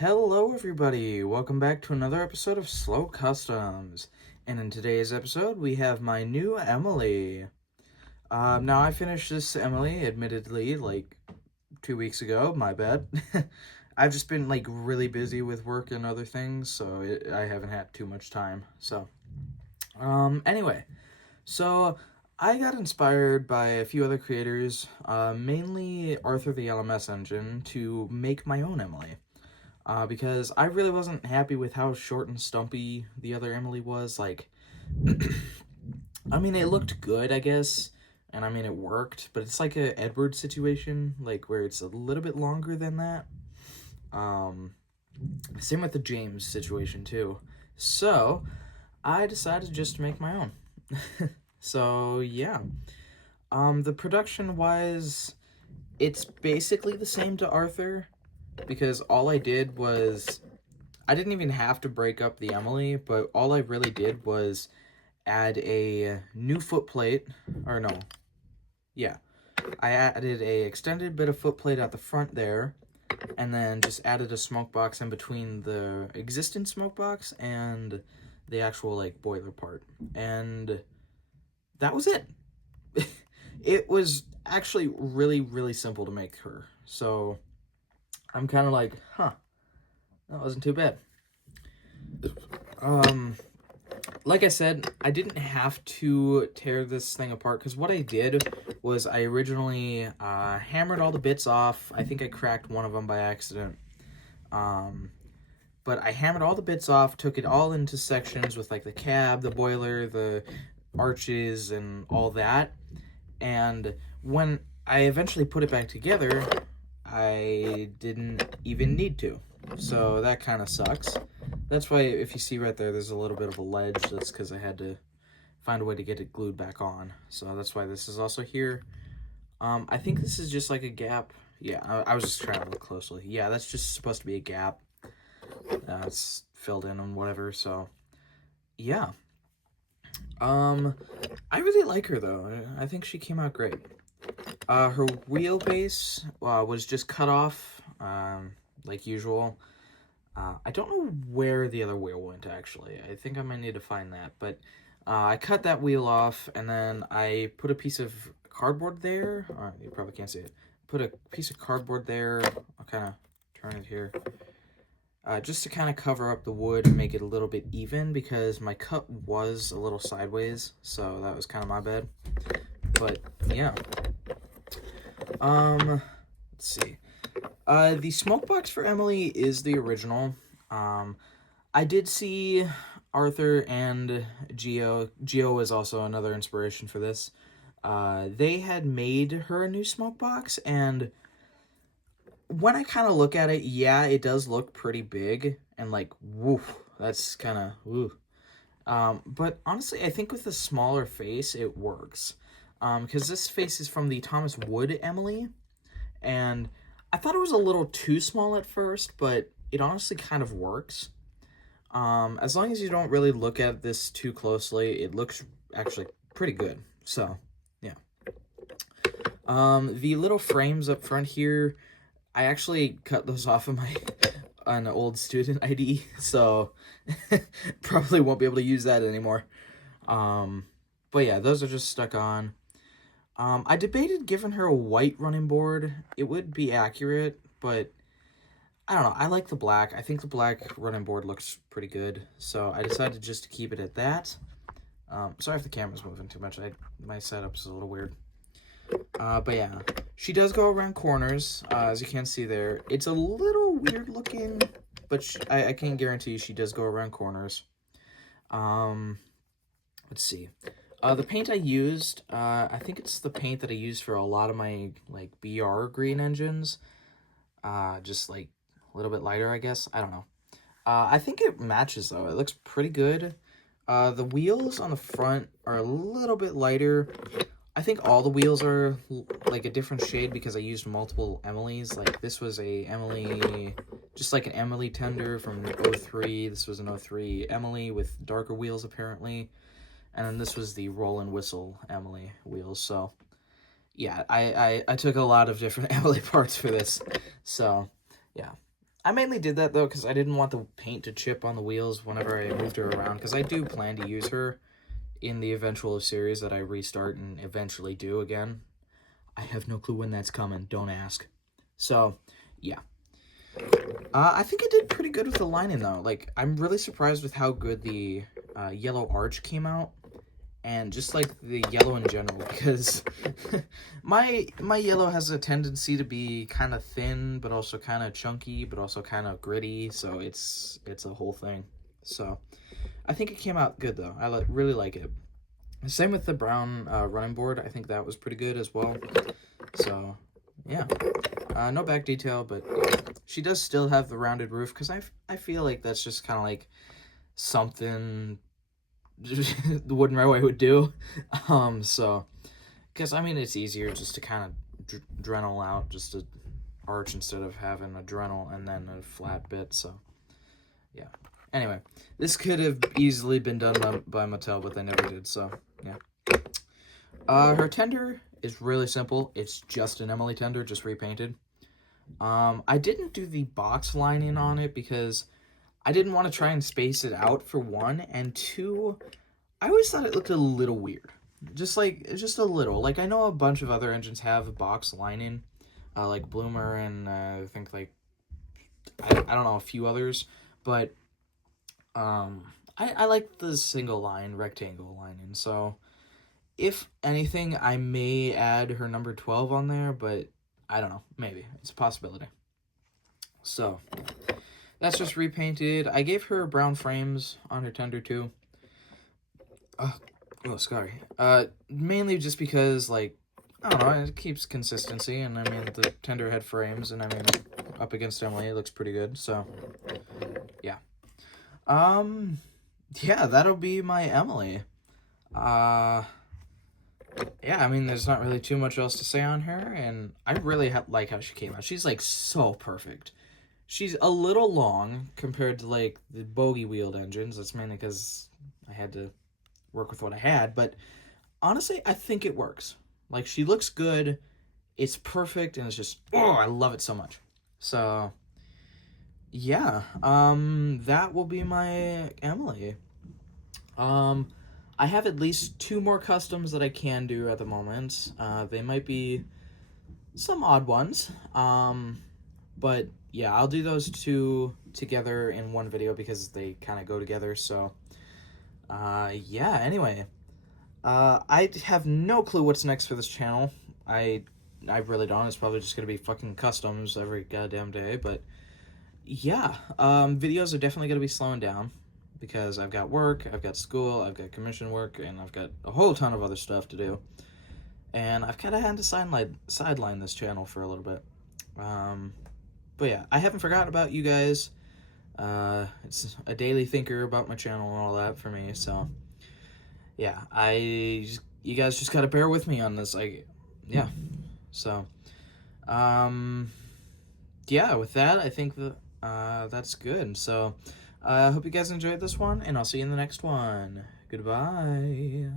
Hello everybody, welcome back to another episode of Slow Customs. And in today's episode, we have my new Emily. Now I finished this Emily, admittedly, like 2 weeks ago, my bad. I've just been like really busy with work and other things, so I haven't had too much time. Anyway, so I got inspired by a few other creators, mainly Arthur the LMS Engine, to make my own Emily. Because I really wasn't happy with how short and stumpy the other Emily was. Like, I mean, it looked good, I guess, and I mean, it worked, but it's like a Edward situation, like, where it's a little bit longer than that. Same with the James situation, too. So, I decided just to make my own. So, yeah. The production-wise, it's basically the same to Arthur, because all I did was, I didn't even have to break up the Emily, but all I really did was add a new foot plate, or no, yeah, I added a extended bit of foot plate at the front there, and then just added a smoke box in between the existing smoke box and the actual, like, boiler part, and that was it. It was actually really, really simple to make her, so I'm kind of like, huh, that wasn't too bad. Like I said, I didn't have to tear this thing apart, because what I did was I originally hammered all the bits off. I think I cracked one of them by accident. But I hammered all the bits off, took it all into sections with like the cab, the boiler, the arches, and all that. And when I eventually put it back together, I didn't even need to. So that kind of sucks. That's why if you see right there, there's a little bit of a ledge. That's because I had to find a way to get it glued back on. So that's why this is also here. I think this is just like a gap. Yeah, I was just trying to look closely. Yeah, that's just supposed to be a gap. It's filled in and whatever, so yeah. I really like her though. I think she came out great. Her wheelbase was just cut off, like usual. I don't know where the other wheel went, actually. I think I might need to find that, but I cut that wheel off, and then I put a piece of cardboard there. You probably can't see it. Put a piece of cardboard there. I'll kind of turn it here. Just to kind of cover up the wood and make it a little bit even, because my cut was a little sideways, so that was kind of my bad. But, yeah. Let's see. The smoke box for Emily is the original. I did see Arthur and Geo. Geo was also another inspiration for this. They had made her a new smoke box, and when I kind of look at it, yeah, it does look pretty big, and like, woof, that's kind of, woo. But honestly, I think with a smaller face, it works. Because this face is from the Thomas Wood Emily, and I thought it was a little too small at first, but it honestly kind of works. As long as you don't really look at this too closely, it looks actually pretty good. So, yeah. The little frames up front here, I actually cut those off of an old student ID, so probably won't be able to use that anymore. But yeah, those are just stuck on. I debated giving her a white running board. It would be accurate, but I don't know. I like the black. I think the black running board looks pretty good, so I decided just to keep it at that. Sorry if the camera's moving too much. My setup's a little weird. But yeah, she does go around corners, as you can see there. It's a little weird looking, but I can guarantee you she does go around corners. Let's see. The paint I used, I think it's the paint that I use for a lot of my, like, BR green engines. Just, like, a little bit lighter, I guess. I don't know. I think it matches, though. It looks pretty good. The wheels on the front are a little bit lighter. I think all the wheels are, like, a different shade because I used multiple Emilys. Like, this was a Emily, just like an Emily tender from 03. This was an 03 Emily with darker wheels, apparently. And then this was the roll and whistle Emily wheels. So, yeah, I took a lot of different Emily parts for this. So, yeah. I mainly did that, though, because I didn't want the paint to chip on the wheels whenever I moved her around, because I do plan to use her in the eventual series that I restart and eventually do again. I have no clue when that's coming. Don't ask. So, yeah. I think I did pretty good with the lining, though. Like, I'm really surprised with how good the yellow arch came out. And just, like, the yellow in general. Because my yellow has a tendency to be kind of thin, but also kind of chunky, but also kind of gritty. So, it's a whole thing. So, I think it came out good, though. I really like it. Same with the brown running board. I think that was pretty good as well. So, yeah. No back detail, but she does still have the rounded roof, because I feel like that's just kind of like something the wooden railway would do. So, because, I mean, it's easier just to kind of Dremel out, just a arch instead of having a Dremel and then a flat bit, so, yeah. Anyway, this could have easily been done by Mattel, but they never did, so, yeah. Her tender is really simple. It's just an Emily tender, just repainted. I didn't do the box lining on it because I didn't want to try and space it out, for one, and two, I always thought it looked a little weird. Just a little. Like, I know a bunch of other engines have a box lining, like Bloomer and I think, like, I don't know, a few others, but I like the single line rectangle lining, so if anything, I may add her number 12 on there, but I don't know, maybe. It's a possibility. So, that's just repainted. I gave her brown frames on her tender, too. Oh, sorry. Mainly just because, like, I don't know, it keeps consistency, and I mean, the tender head frames, and I mean, up against Emily, it looks pretty good, so, yeah. Yeah, that'll be my Emily. Yeah, I mean, there's not really too much else to say on her, and I really like how she came out. She's, like, so perfect. She's a little long compared to, like, the bogey-wheeled engines. That's mainly because I had to work with what I had, but honestly, I think it works. Like, she looks good, it's perfect, and it's just, oh, I love it so much. So, yeah, that will be my Emily. I have at least 2 more customs that I can do at the moment. They might be some odd ones, but yeah, I'll do those 2 together in one video because they kind of go together, so, yeah, anyway. I have no clue what's next for this channel. I really don't. It's probably just gonna be fucking customs every goddamn day, but yeah, videos are definitely gonna be slowing down because I've got work, I've got school, I've got commission work, and I've got a whole ton of other stuff to do. And I've kind of had to sideline this channel for a little bit. But yeah, I haven't forgotten about you guys. It's a daily thinker about my channel and all that for me, so yeah, you guys just gotta bear with me on this. Yeah, so, yeah, with that, I think that's good. So, I hope you guys enjoyed this one, and I'll see you in the next one. Goodbye.